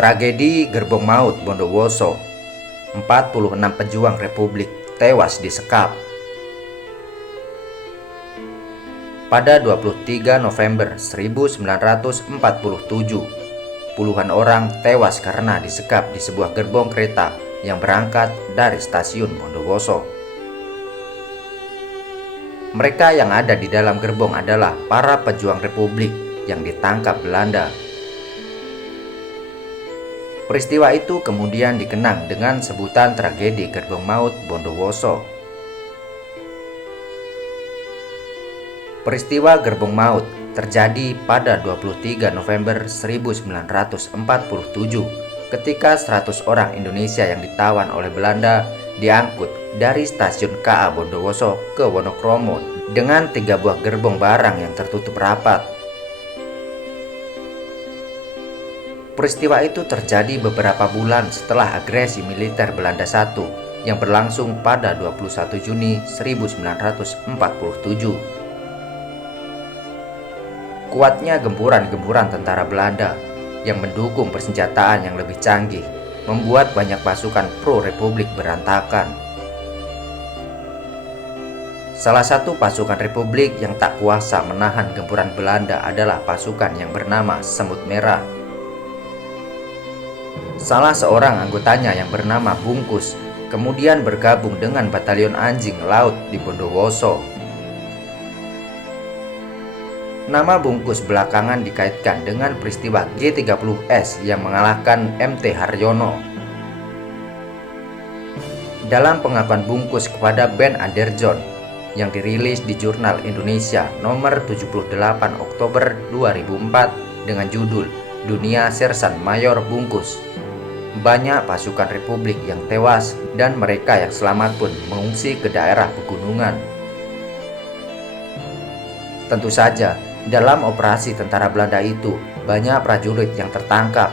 Tragedi Gerbong Maut Bondowoso, 46 pejuang Republik tewas disekap. Pada 23 November 1947, puluhan orang tewas karena disekap di sebuah gerbong kereta yang berangkat dari stasiun Bondowoso. Mereka yang ada di dalam gerbong adalah para pejuang Republik yang ditangkap Belanda. Peristiwa itu kemudian dikenang dengan sebutan tragedi Gerbong Maut Bondowoso. Peristiwa Gerbong Maut terjadi pada 23 November 1947 ketika 100 orang Indonesia yang ditawan oleh Belanda diangkut dari stasiun KA Bondowoso ke Wonokromo dengan 3 buah gerbong barang yang tertutup rapat. Peristiwa itu terjadi beberapa bulan setelah agresi militer Belanda I yang berlangsung pada 21 Juni 1947. Kuatnya gempuran-gempuran tentara Belanda yang mendukung persenjataan yang lebih canggih membuat banyak pasukan pro-republik berantakan. Salah satu pasukan republik yang tak kuasa menahan gempuran Belanda adalah pasukan yang bernama Semut Merah. Salah seorang anggotanya yang bernama Bungkus kemudian bergabung dengan Batalion Anjing Laut di Bondowoso. Nama Bungkus belakangan dikaitkan dengan peristiwa G30S yang mengalahkan MT Haryono. Dalam pengakuan Bungkus kepada Ben Anderson yang dirilis di Jurnal Indonesia nomor 78 Oktober 2004 dengan judul Dunia Sersan Mayor Bungkus, banyak pasukan Republik yang tewas dan mereka yang selamat pun mengungsi ke daerah pegunungan. Tentu saja, dalam operasi tentara Belanda itu banyak prajurit yang tertangkap.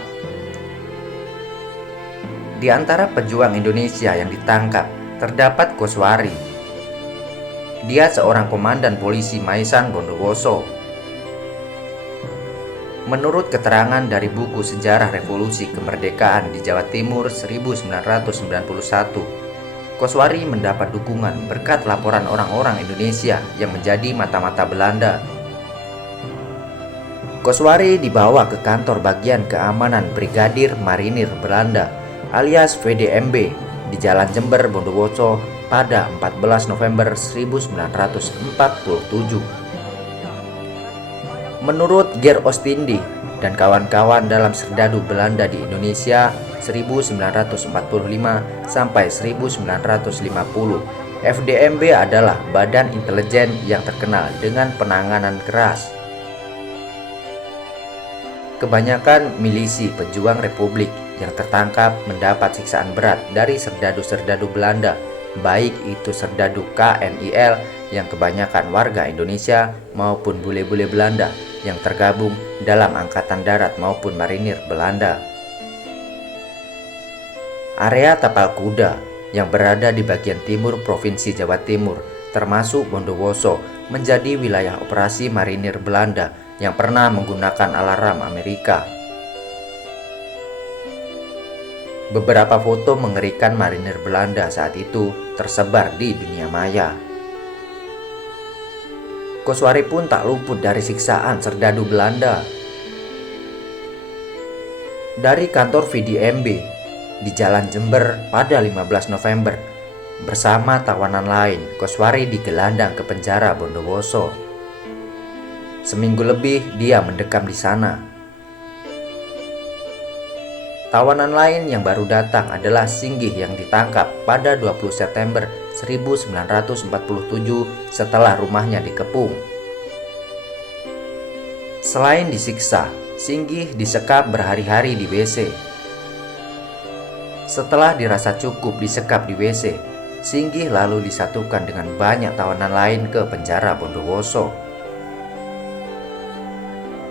Di antara pejuang Indonesia yang ditangkap terdapat Koswari. Dia seorang komandan polisi Maisan Bondowoso. Menurut keterangan dari buku Sejarah Revolusi Kemerdekaan di Jawa Timur 1991, Koswari mendapat dukungan berkat laporan orang-orang Indonesia yang menjadi mata-mata Belanda. Koswari dibawa ke kantor bagian keamanan Brigadir Marinir Belanda alias VDMB di Jalan Jember, Bondowoso pada 14 November 1947. Menurut Ger Ostindi dan kawan-kawan dalam Serdadu Belanda di Indonesia 1945 sampai 1950, FDMB adalah badan intelijen yang terkenal dengan penanganan keras. Kebanyakan milisi pejuang Republik yang tertangkap mendapat siksaan berat dari serdadu-serdadu Belanda, baik itu serdadu KNIL yang kebanyakan warga Indonesia maupun bule-bule Belanda yang tergabung dalam Angkatan Darat maupun Marinir Belanda. Area Tapal Kuda yang berada di bagian timur Provinsi Jawa Timur termasuk Bondowoso menjadi wilayah operasi Marinir Belanda yang pernah menggunakan alarm Amerika. Beberapa foto mengerikan Marinir Belanda saat itu tersebar di dunia maya. Koswari pun tak luput dari siksaan serdadu Belanda. Dari kantor VDMB di Jalan Jember pada 15 November, bersama tawanan lain, Koswari digelandang ke penjara Bondowoso. Seminggu lebih dia mendekam di sana. Tawanan lain yang baru datang adalah Singgih yang ditangkap pada 20 September 1947 setelah rumahnya dikepung. Selain disiksa, Singgih disekap berhari-hari di WC. Setelah dirasa cukup disekap di WC, Singgih lalu disatukan dengan banyak tawanan lain ke penjara Bondowoso.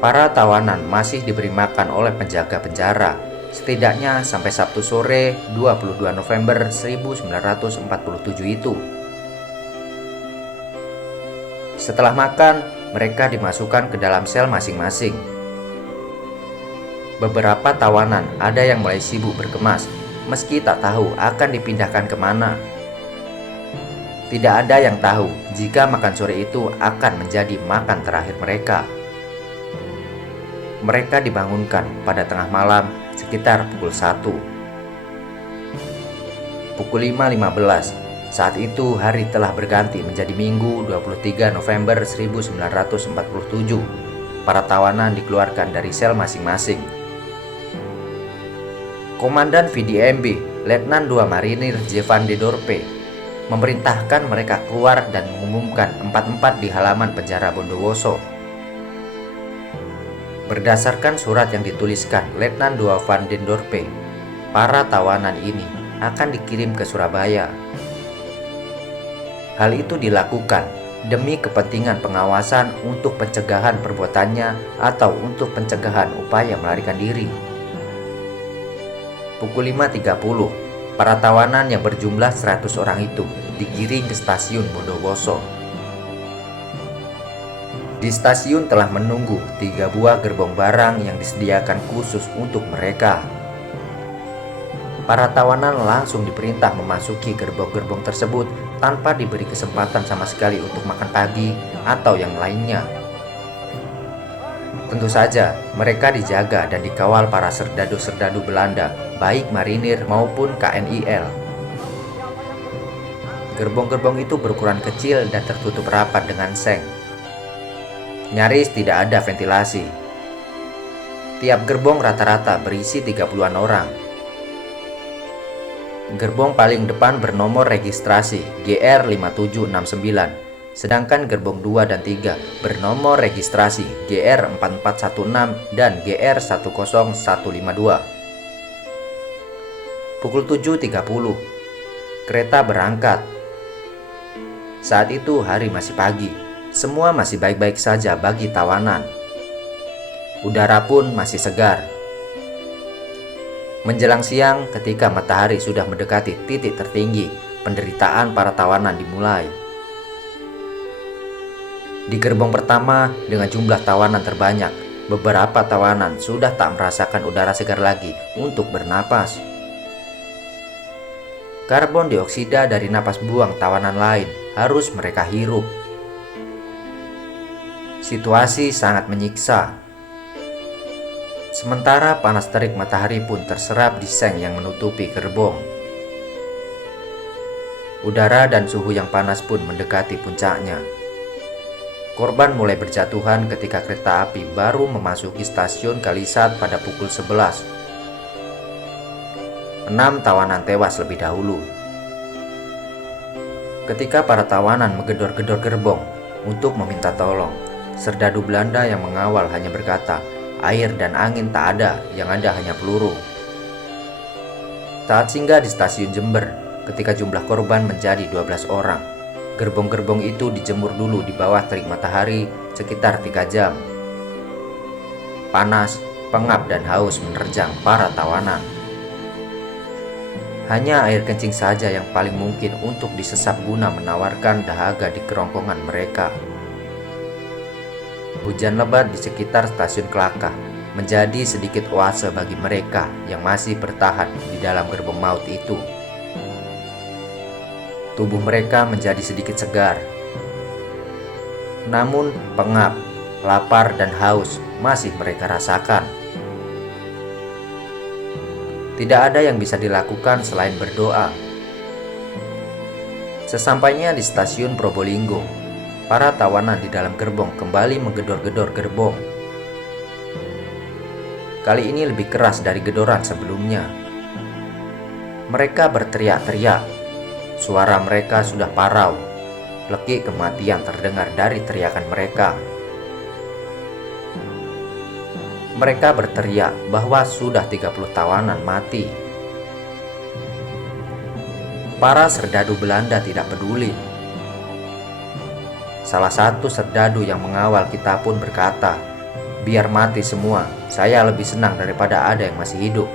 Para tawanan masih diberi makan oleh penjaga penjara setidaknya sampai Sabtu sore 22 November 1947 itu. Setelah makan, mereka dimasukkan ke dalam sel masing-masing. Beberapa tawanan ada yang mulai sibuk berkemas, meski tak tahu akan dipindahkan kemana. Tidak ada yang tahu jika makan sore itu akan menjadi makan terakhir mereka. Mereka dibangunkan pada tengah malam sekitar pukul 1. Pukul 5.15, saat itu hari telah berganti menjadi Minggu 23 November 1947. Para tawanan dikeluarkan dari sel masing-masing. Komandan VDMB, Letnan 2 Marinir J. van de Dorpe, memerintahkan mereka keluar dan mengumumkan empat-empat di halaman penjara Bondowoso. Berdasarkan surat yang dituliskan Letnan 2 van den Dorpe, para tawanan ini akan dikirim ke Surabaya. Hal itu dilakukan demi kepentingan pengawasan untuk pencegahan perbuatannya atau untuk pencegahan upaya melarikan diri. Pukul 5.30, para tawanan yang berjumlah 100 orang itu digiring ke stasiun Bondowoso. Di stasiun telah menunggu 3 buah gerbong barang yang disediakan khusus untuk mereka. Para tawanan langsung diperintah memasuki gerbong-gerbong tersebut tanpa diberi kesempatan sama sekali untuk makan pagi atau yang lainnya. Tentu saja, mereka dijaga dan dikawal para serdadu-serdadu Belanda, baik marinir maupun KNIL. Gerbong-gerbong itu berukuran kecil dan tertutup rapat dengan seng. Nyaris tidak ada ventilasi. Tiap gerbong rata-rata berisi 30-an orang. Gerbong paling depan bernomor registrasi GR5769. Sedangkan gerbong 2 dan 3 bernomor registrasi GR4416 dan GR10152. Pukul 7.30, kereta berangkat. Saat itu hari masih pagi, semua masih baik-baik saja bagi tawanan. Udara pun masih segar. Menjelang siang, ketika matahari sudah mendekati titik tertinggi, penderitaan para tawanan dimulai. Di gerbong pertama, dengan jumlah tawanan terbanyak, beberapa tawanan sudah tak merasakan udara segar lagi untuk bernapas. Karbon dioksida dari napas buang tawanan lain harus mereka hirup. Situasi sangat menyiksa. Sementara panas terik matahari pun terserap di seng yang menutupi gerbong. Udara dan suhu yang panas pun mendekati puncaknya. Korban mulai berjatuhan ketika kereta api baru memasuki stasiun Kalisat pada pukul 11. 6 tawanan tewas lebih dahulu. Ketika para tawanan menggedor-gedor gerbong untuk meminta tolong, serdadu Belanda yang mengawal hanya berkata, "Air dan angin tak ada, yang ada hanya peluru." Saat singgah di stasiun Jember, ketika jumlah korban menjadi 12 orang, gerbong-gerbong itu dijemur dulu di bawah terik matahari sekitar 3 jam. Panas, pengap dan haus menerjang para tawanan. Hanya air kencing saja yang paling mungkin untuk disesap guna menawarkan dahaga di kerongkongan mereka. Hujan lebat di sekitar stasiun Kelakah menjadi sedikit oase bagi mereka yang masih bertahan di dalam gerbong maut itu. Tubuh mereka menjadi sedikit segar. Namun pengap, lapar dan haus masih mereka rasakan. Tidak ada yang bisa dilakukan selain berdoa. Sesampainya di stasiun Probolinggo, para tawanan di dalam gerbong kembali menggedor-gedor gerbong. Kali ini lebih keras dari gedoran sebelumnya. Mereka berteriak-teriak. Suara mereka sudah parau. Lekik kematian terdengar dari teriakan mereka. Mereka berteriak bahwa sudah 30 tawanan mati. Para serdadu Belanda tidak peduli. Salah satu serdadu yang mengawal kita pun berkata, "Biar mati semua, saya lebih senang daripada ada yang masih hidup."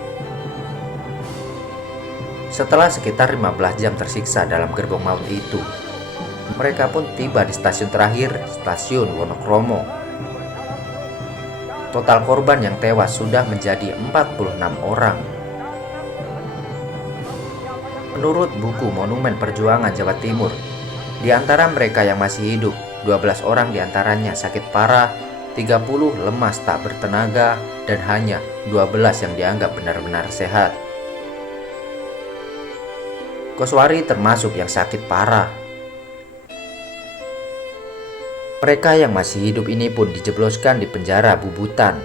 Setelah sekitar 15 jam tersiksa dalam gerbong maut itu, mereka pun tiba di stasiun terakhir, stasiun Wonokromo. Total korban yang tewas sudah menjadi 46 orang. Menurut buku Monumen Perjuangan Jawa Timur, di antara mereka yang masih hidup, 12 orang diantaranya sakit parah, 30 lemas tak bertenaga, dan hanya 12 yang dianggap benar-benar sehat. Koswari termasuk yang sakit parah. Mereka yang masih hidup ini pun dijebloskan di penjara Bubutan.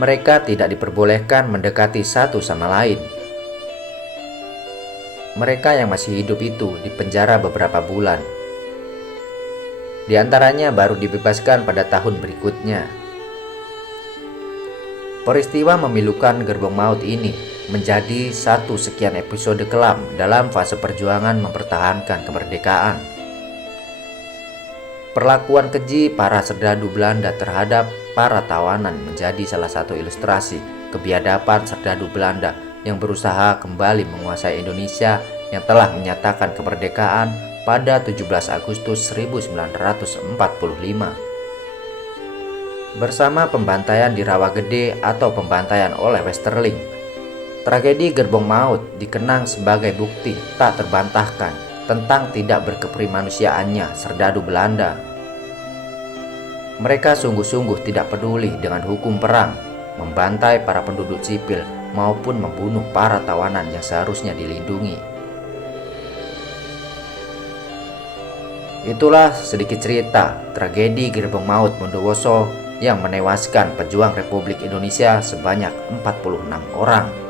Mereka tidak diperbolehkan mendekati satu sama lain. Mereka yang masih hidup itu dipenjara beberapa bulan. Di antaranya baru dibebaskan pada tahun berikutnya. Peristiwa memilukan Gerbong Maut ini menjadi satu sekian episode kelam dalam fase perjuangan mempertahankan kemerdekaan. Perlakuan keji para serdadu Belanda terhadap para tawanan menjadi salah satu ilustrasi kebiadaban serdadu Belanda yang berusaha kembali menguasai Indonesia yang telah menyatakan kemerdekaan pada 17 Agustus 1945. Bersama pembantaian di Rawagede atau pembantaian oleh Westerling, tragedi Gerbong Maut dikenang sebagai bukti tak terbantahkan tentang tidak berkeprimanusiaannya serdadu Belanda. Mereka sungguh-sungguh tidak peduli dengan hukum perang, membantai para penduduk sipil maupun membunuh para tawanan yang seharusnya dilindungi. Itulah sedikit cerita tragedi Gerbong Maut Bondowoso yang menewaskan pejuang Republik Indonesia sebanyak 46 orang.